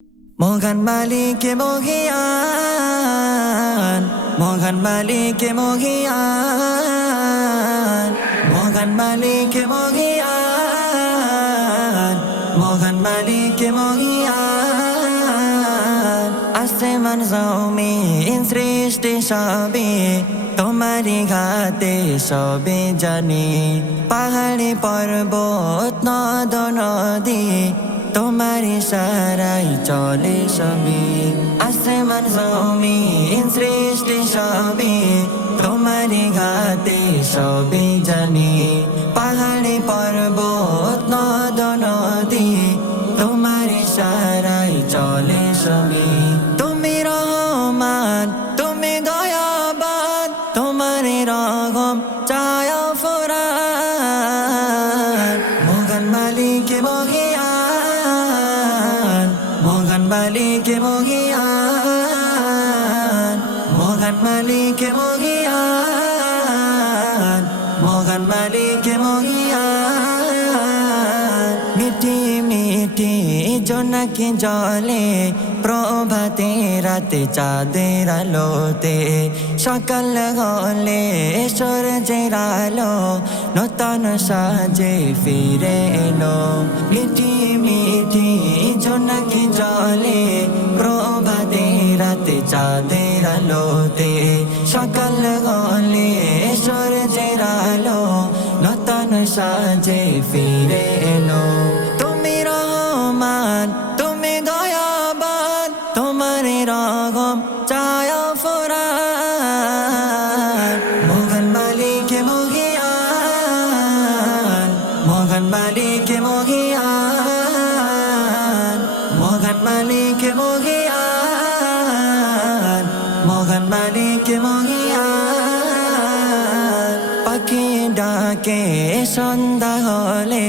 মহান মালিকে মহিয়ান, মহান মালিকে মহিয়ান, মহান মালিকে মহিয়ান, মহান মালিকে মহিয়ান। আসমান জমিন সৃষ্টি সবে তোমারি হাতে সবে জানি। পাহাড়ি পর্বত নদ নদী তোমারি সারাই চলে সবে। আসমান জমিন সৃষ্টি সবে তোমারি হাতে সবে জানি। পাহাড়ি পর্বত নদ নদী তোমারি সারাই চলে সবে। তুমি রহমান, তুমি দয়াবান, তোমারি রহম চায় ফুরান। মহান মালিকে মহিয়ান, মহান মালিকে মহিয়ান, মহান মালিকে মহিয়ান, মহান মালিকে মহিয়ান। মিঠি মিঠি জোনাকি জলে প্রভাতে রাতে চাঁদের আলোতে। সকাল হলে সূর্যের আলো নতুন সাজে ফিরে এলো। মিঠি মিঠি জোনাকি জলে প্রভাতে রাতে চাঁদের আলোতে। সকাল হলে সূর্যের আলো নতুন সাজে ফিরে এলো। তুমি রহমান, তুমি দয়াবান, তোমারি রহম চায় ফুরান। মহান মালিকে মহিয়ান, মহান মালিকে মহিয়ান, মহান মালিকে মহিয়ান, মহান মালিকে মহিয়ান। পাখি ডাকে সন্ধ্যা হলে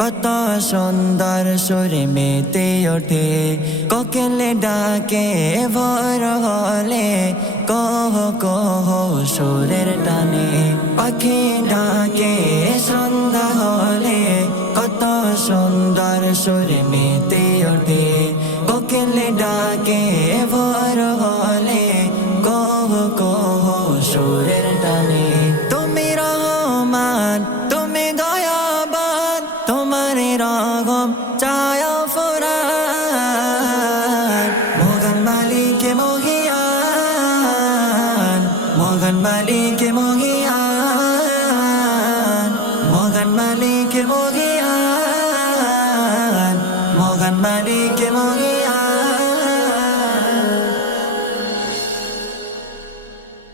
কত সুন্দর সুরে মেতে ওঠে। কোকিলে ডাকে ভোর হলে কহ কহ সুরের টানে। পাখি ডাকে সন্ধ্যা হলে কত সুন্দর সুরে মেতে ওঠে। কোকিলে ডাকে ভোর হলে কহ কহ সুরের টানে। তুমি রহমান, তুমি দয়াবান, তোমারি রহম চায় ফুরান। মহান মালিকে মহিয়ান, মহান মালিকে মহিয়ান।